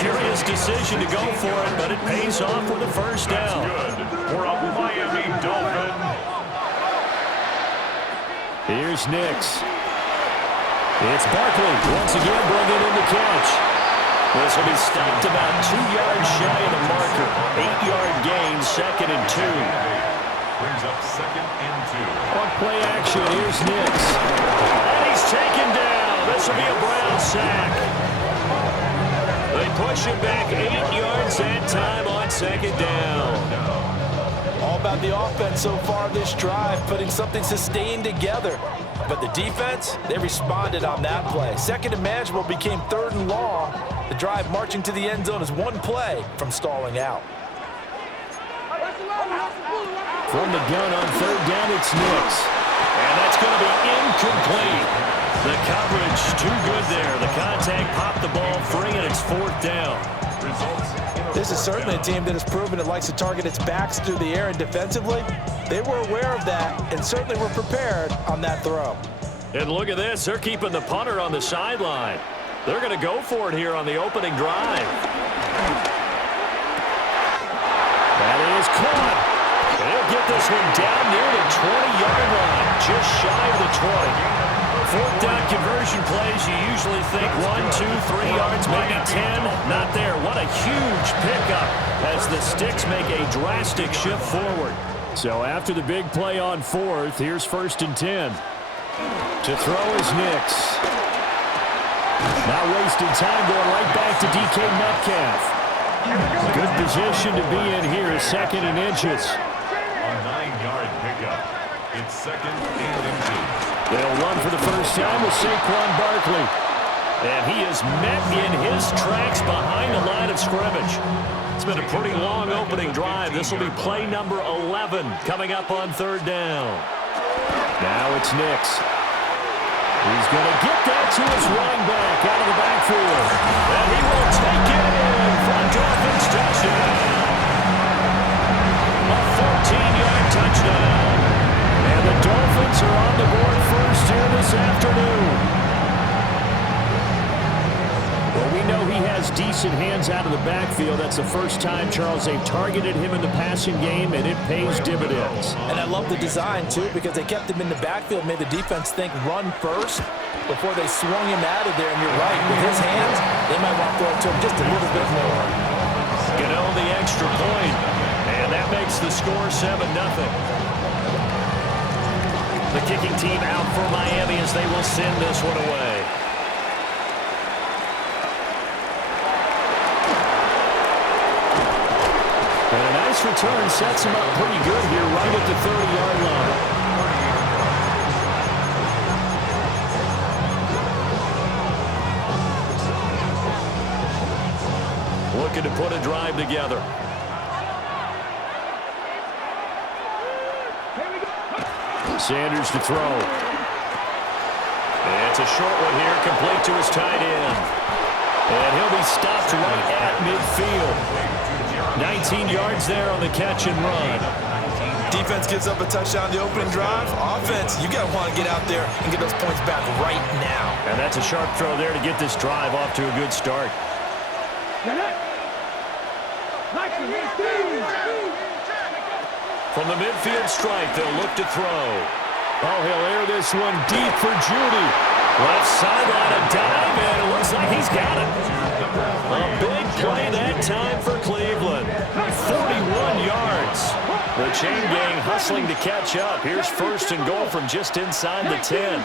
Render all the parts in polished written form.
curious decision to go for it, but it pays off with a first down. Good for a Miami Dolphin. Here's Nix. It's Barkley once again bringing in the catch. This will be stopped about 2 yards shy of the marker. 8-yard gain, 2nd and 2. Brings up 2nd and 2. On play action, here's Nix. And he's taken down. This will be a Brown sack. They push him back 8 yards that time on 2nd down. All about the offense so far this drive, putting something sustained together. But the defense, they responded on that play. 2nd and manageable became 3rd and long. The drive marching to the end zone is one play from stalling out. From the gun on 3rd down, it's Nix. And that's going to be incomplete. The coverage too good there. The contact popped the ball free, and it's 4th down. This is certainly a team that has proven it likes to target its backs through the air, and defensively, they were aware of that and certainly were prepared on that throw. And look at this. They're keeping the punter on the sideline. They're going to go for it here on the opening drive. That is caught. They'll get this one down near the 20-yard line, just shy of the 20. 4th down conversion plays, you usually think 1, 2, 3 yards, maybe 10. Not there. What a huge pickup as the Sticks make a drastic shift forward. So after the big play on 4th, here's 1st and 10. To throw is Nix. Not wasting time, going right back to DK Metcalf. Good position to be in here, 2nd and inches. A 9-yard pickup. It's 2nd and inches. They'll run for the first time with Saquon Barkley. And he is met in his tracks behind the line of scrimmage. It's been a pretty long opening drive. This will be play number 11 coming up on 3rd down. Now it's Nix. He's going to get that to his running back out of the backfield. And he will take it in for a Dolphins touchdown. A 14-yard touchdown. And the Dolphins are on the board first here this afternoon. Well, we know he has decent hands out of the backfield. That's the first time, Charles, they've targeted him in the passing game, and it pays dividends. And I love the design, too, because they kept him in the backfield, made the defense think run first before they swung him out of there. And you're right, with his hands, they might want to throw it to him just a little bit more. Gano the extra point, and that makes the score 7-0. The kicking team out for Miami as they will send this one away. And a nice return sets him up pretty good here right at the 30-yard line. Looking to put a drive together. Sanders to throw. And it's a short one here, complete to his tight end. And he'll be stopped right at midfield. 19 yards there on the catch and run. Defense gives up a touchdown the opening drive. Offense, you got to want to get out there and get those points back right now. And that's a sharp throw there to get this drive off to a good start. From the midfield stripe, they'll look to throw. Oh, he'll air this one deep for Judy. Left sideline, a dive, and it looks like he's got it. A big play that time for Cleveland. 41 yards. The chain gang hustling to catch up. Here's 1st and goal from just inside the 10.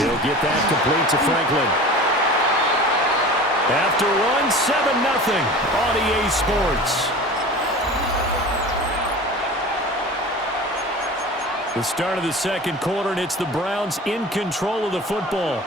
He'll get that complete to Franklin. After one, 7-0 on EA Sports. The start of the 2nd quarter, and it's the Browns in control of the football.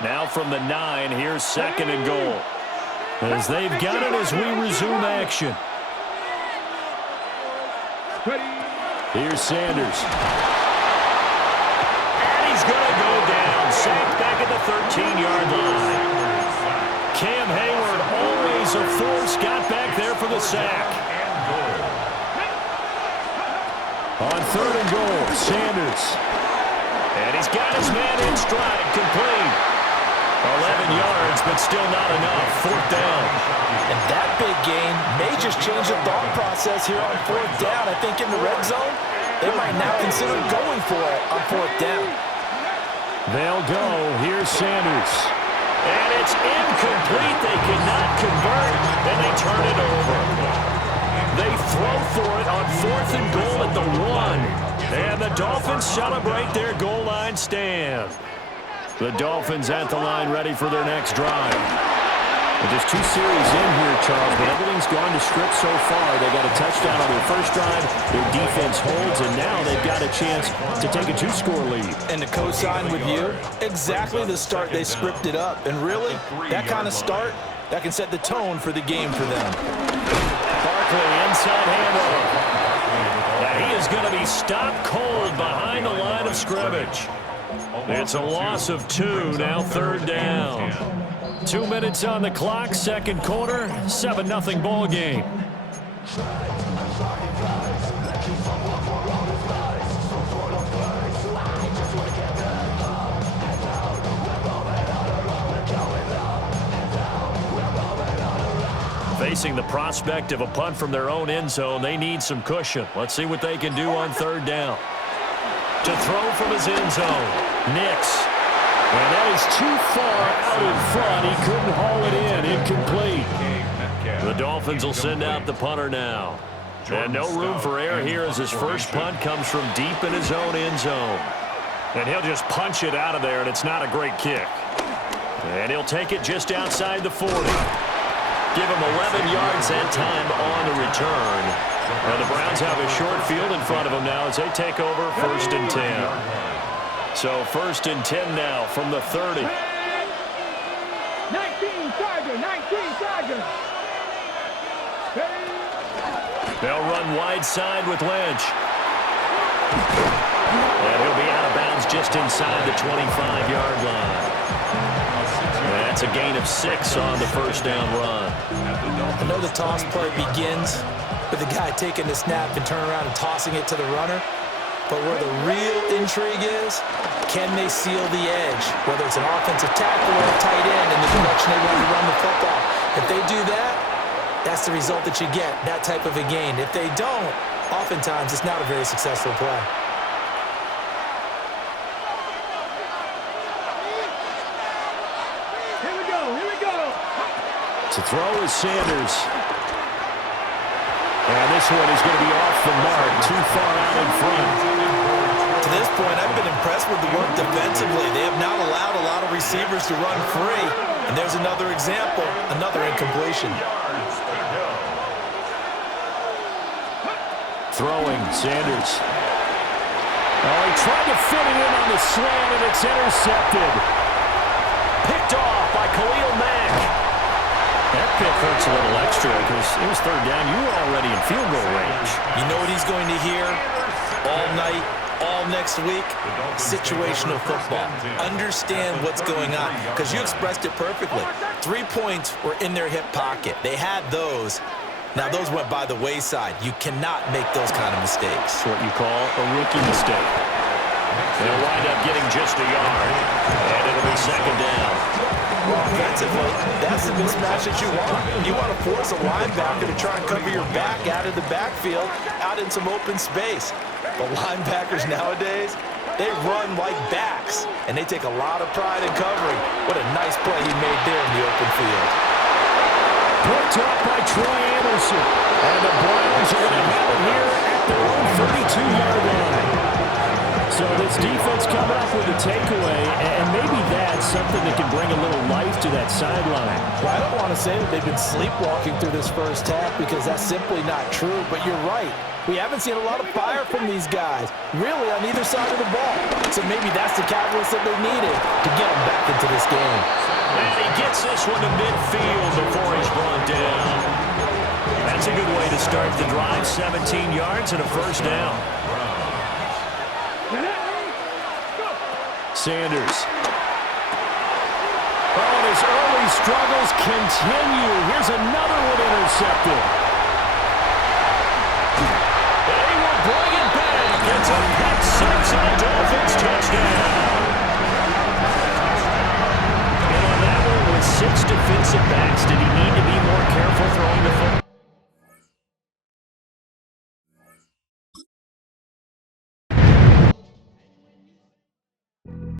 Now from the 9, here's 2nd and goal. As they've got it as we resume action. Here's Sanders. And he's going to go down. Sacked back at the 13-yard line. Cam Hayward, always a force, got back there for the sack. On 3rd and goal, Sanders. got his man in stride, complete. 11 yards, but still not enough. Fourth down. And that big gain may just change the thought process here on fourth down. I think in the red zone, they might now consider going for it on fourth down. They'll go. Here's Sanders. And it's incomplete. They cannot convert, and they turn it over. They throw for it on 4th and goal at the 1. And the Dolphins celebrate their goal line stand. The Dolphins at the line ready for their next drive. Well, there's 2 series in here, Charles, but everything's gone to script so far. They got a touchdown on their first drive. Their defense holds, and now they've got a chance to take a 2-score lead. And to co-sign with you, exactly the start they scripted up. And really, that kind of start, that can set the tone for the game for them. Barkley, inside handoff. Now he is going to be stopped cold behind the line of scrimmage. It's a loss of 2, now 3rd down. 2 minutes on the clock, second quarter, 7-0 ball game. Facing the prospect of a punt from their own end zone, they need some cushion. Let's see what they can do on 3rd down. To throw from his end zone, Nix. And that is too far out in front. He couldn't haul it in. Incomplete. The Dolphins will send out the punter now. And no room for error here as his first punt comes from deep in his own end zone. And he'll just punch it out of there, and it's not a great kick. And he'll take it just outside the 40. Give him 11 yards that time on the return. And the Browns have a short field in front of them now as they take over 1st and 10. So 1st and 10 now from the 30. 19 Tiger, 19 Tiger. They'll run wide side with Lynch. And he'll be out of bounds just inside the 25-yard line. That's a gain of 6 on the first down run. I know the toss play begins with the guy taking the snap and turning around and tossing it to the runner. But where the real intrigue is, can they seal the edge? Whether it's an offensive tackle or a tight end in the direction they want to run the football. If they do that, that's the result that you get, that type of a gain. If they don't, oftentimes it's not a very successful play. Here we go, here we go. To throw is Sanders. And this one is going to be off the mark, too far out in front. To this point, I've been impressed with the work defensively. They have not allowed a lot of receivers to run free. And there's another example, another incompletion. Throwing, Sanders. Oh, he tried to fit it in on the slant, and it's intercepted. Picked off by Khalil Mack. That pick hurts a little extra because it was 3rd down. You were already in field goal range. You know what he's going to hear all night, all next week? Situational football. Understand what's going on because you expressed it perfectly. 3 points were in their hip pocket. They had those. Now, those went by the wayside. You cannot make those kind of mistakes. It's what you call a rookie mistake. They'll wind up getting just a yard, and it'll be 2nd down. Offensively, that's the mismatch that you want. You want to force a linebacker to try and cover your back out of the backfield, out in some open space. But linebackers nowadays, they run like backs, and they take a lot of pride in covering. What a nice play he made there in the open field. Picked up by Troy Anderson. And the Browns are going to have it here at their own 32-yard line. So this defense coming up with a takeaway, and maybe that's something that can bring a little life to that sideline. Well, I don't want to say that they've been sleepwalking through this first half because that's simply not true, but you're right. We haven't seen a lot of fire from these guys, really, on either side of the ball. So maybe that's the catalyst that they needed to get them back into this game. And he gets this one to midfield before he's brought down. That's a good way to start the drive, 17 yards and a first down. Sanders. Oh, and his early struggles continue. Here's another one intercepted. They will bring it back. It's a pick six and a Dolphins touchdown. defensive backs, did he need to be more careful